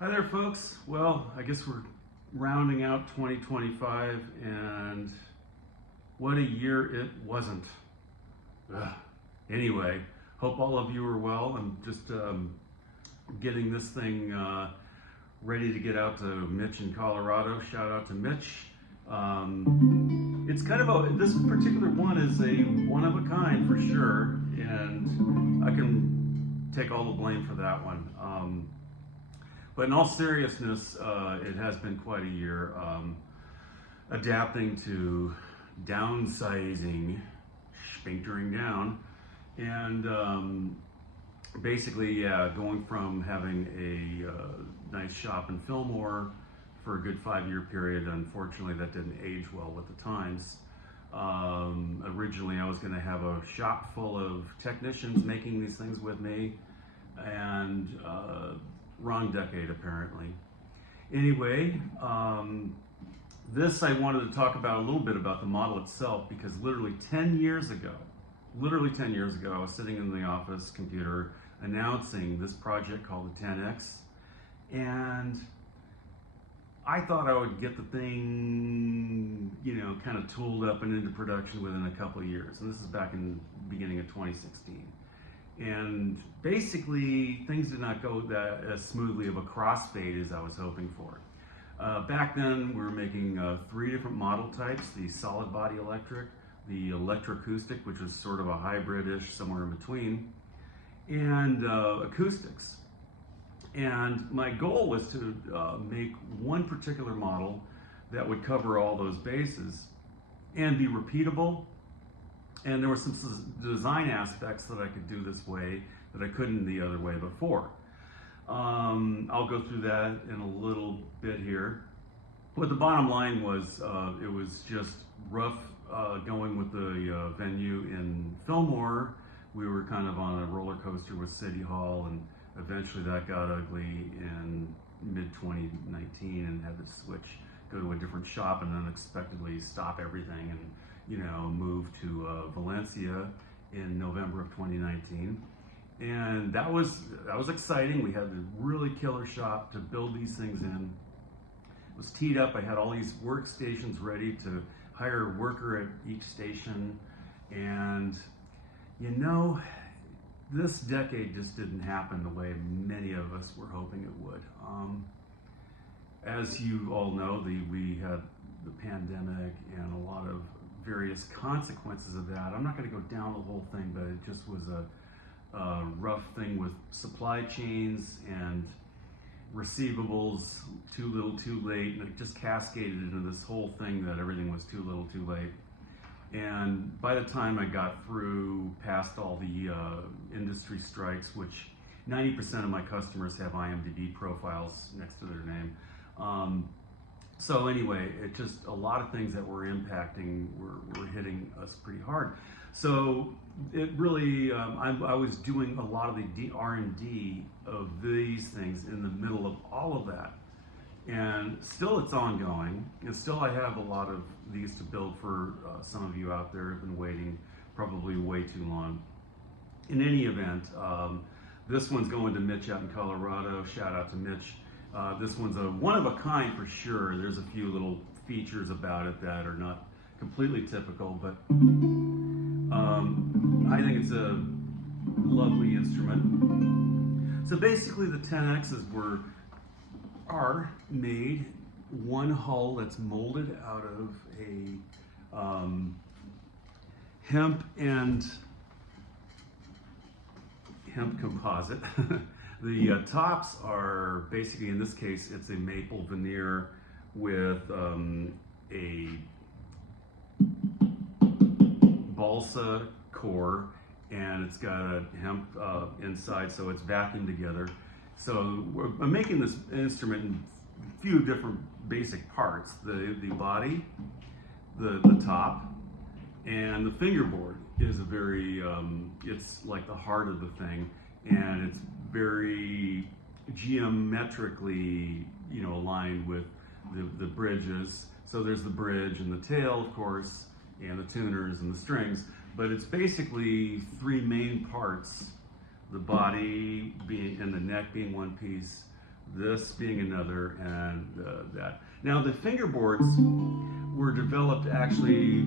Hi there, folks. Well, I guess we're rounding out 2025, and what a year it wasn't. Ugh. Anyway, hope all of you are well. I'm just getting this thing ready to get out to Mitch in Colorado. Shout out to Mitch. It's kind of this particular one is a one of a kind for sure, and I can take all the blame for that one. But in all seriousness, it has been quite a year adapting to downsizing, spinkering down, and basically, yeah, going from having a nice shop in Fillmore for a good 5-year period. Unfortunately, that didn't age well with the times. Originally, I was going to have a shop full of technicians making these things with me, and wrong decade apparently. Anyway, this I wanted to talk about a little bit about the model itself, because literally 10 years ago, I was sitting in the office computer announcing this project called the 10X, and I thought I would get the thing, kind of tooled up and into production within a couple of years. And this is back in the beginning of 2016. And basically, things did not go that as smoothly of a crossfade as I was hoping for. Back then, we were making 3 different model types: the solid body electric, the electroacoustic, which was sort of a hybrid-ish, somewhere in between, and acoustics. And my goal was to make one particular model that would cover all those bases and be repeatable. And there were some design aspects that I could do this way that I couldn't the other way before. I'll go through that in a little bit here. But the bottom line was, it was just rough going with the venue in Fillmore. We were kind of on a roller coaster with City Hall, and eventually that got ugly in mid-2019 and had to switch, go to a different shop, and unexpectedly stop everything and move to Valencia in November of 2019. And that was exciting. We had a really killer shop to build these things in. It was teed up. I had all these workstations ready to hire a worker at each station. And this decade just didn't happen the way many of us were hoping it would. As you all know, we had the pandemic and a lot of various consequences of that. I'm not going to go down the whole thing, but it just was a rough thing with supply chains and receivables, too little, too late, and it just cascaded into this whole thing that everything was too little, too late. And by the time I got through past all the industry strikes, which 90% of my customers have IMDb profiles next to their name. So anyway, it just, a lot of things that were impacting were hitting us pretty hard. So it really, I was doing a lot of the R&D of these things in the middle of all of that. And still it's ongoing, and still I have a lot of these to build for some of you out there who have been waiting probably way too long. In any event, this one's going to Mitch out in Colorado. Shout out to Mitch. This one's a one of a kind for sure. There's a few little features about it that are not completely typical, but I think it's a lovely instrument. So basically the 10Xs are made one hull that's molded out of a hemp composite. The tops are basically, in this case, it's a maple veneer with a balsa core, and it's got a hemp inside, so it's vacuumed together. So I'm making this instrument in a few different basic parts: the body, the top, and the fingerboard is a very, it's like the heart of the thing, and it's very geometrically, aligned with the bridges. So there's the bridge and the tail, of course, and the tuners and the strings, but it's basically 3 main parts: the body being and the neck being one piece, this being another, and that. Now the fingerboards were developed actually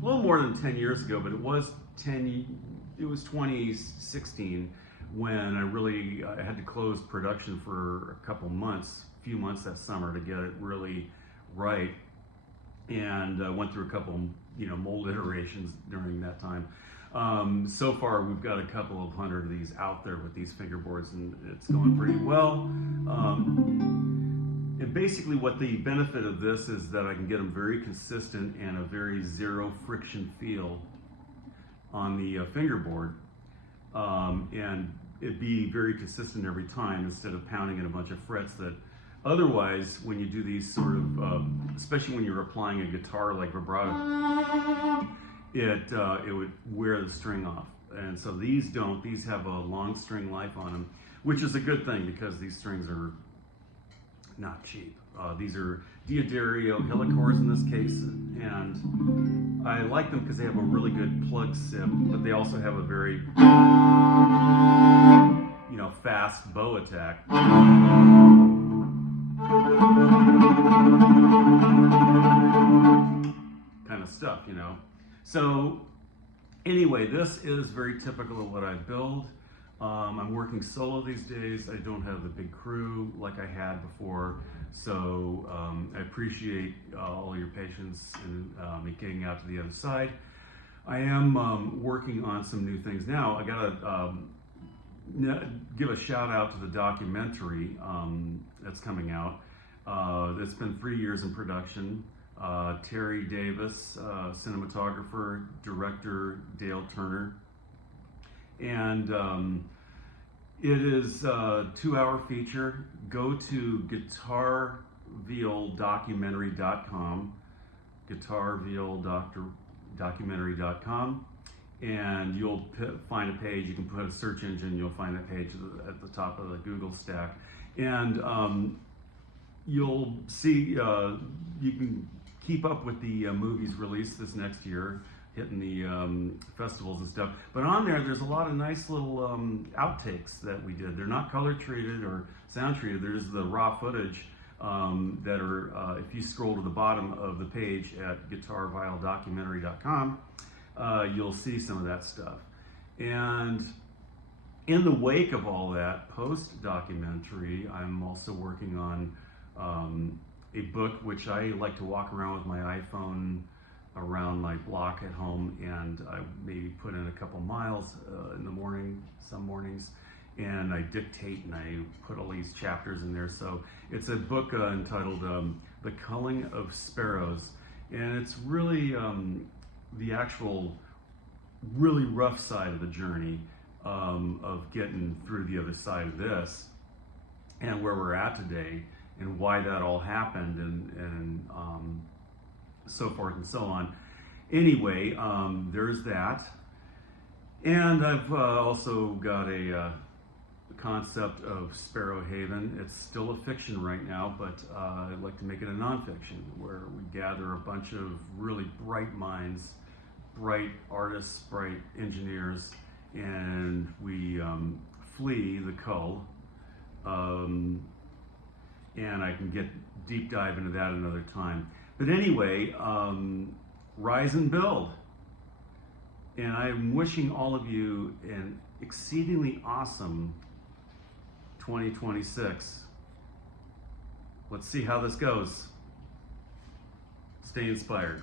a little more than 10 years ago, but it was 2016 when I had to close production for a few months that summer to get it really right, and went through a couple, mold iterations during that time. So far, we've got a couple of hundred of these out there with these fingerboards, and it's going pretty well. And basically what the benefit of this is that I can get them very consistent and a very zero friction feel on the fingerboard, and it'd be very consistent every time instead of pounding in a bunch of frets that otherwise, when you do these sort of, especially when you're applying a guitar like vibrato, it would wear the string off. And so these don't. These have a long string life on them, which is a good thing because these strings are not cheap. These are D'Addario Helicores in this case, and I like them because they have a really good plug sip, but they also have a very, fast bow attack. Kind of stuff, So anyway, this is very typical of what I build. I'm working solo these days. I don't have the big crew like I had before, so I appreciate all your patience and me getting out to the other side. I am working on some new things now. I gotta give a shout out to the documentary that's coming out. It's been 3 years in production. Terry Davis, cinematographer, director Dale Turner. And it is a 2-hour feature. Go to GuitarViolDocumentary.com, GuitarViolDocumentary.com, and you'll find a page. You can put a search engine, you'll find that page at the top of the Google stack. And you'll see, you can keep up with the movies released this next year, hitting the festivals and stuff. But on there's a lot of nice little outtakes that we did. They're not color treated or sound treated. There's the raw footage that are, if you scroll to the bottom of the page at GuitarViolDocumentary.com, you'll see some of that stuff. And in the wake of all that, post-documentary, I'm also working on a book which I like to walk around with my iPhone around my block at home, and I maybe put in a couple miles in the morning, some mornings, and I dictate and I put all these chapters in there. So it's a book entitled The Culling of Sparrows, and it's really the actual really rough side of the journey of getting through the other side of this and where we're at today and why that all happened and so forth and so on. Anyway, there's that. And I've also got a concept of Sparrow Haven. It's still a fiction right now, but I'd like to make it a nonfiction where we gather a bunch of really bright minds, bright artists, bright engineers, and we flee the cull. And I can get deep dive into that another time. But anyway, rise and build. And I'm wishing all of you an exceedingly awesome 2026. Let's see how this goes. Stay inspired.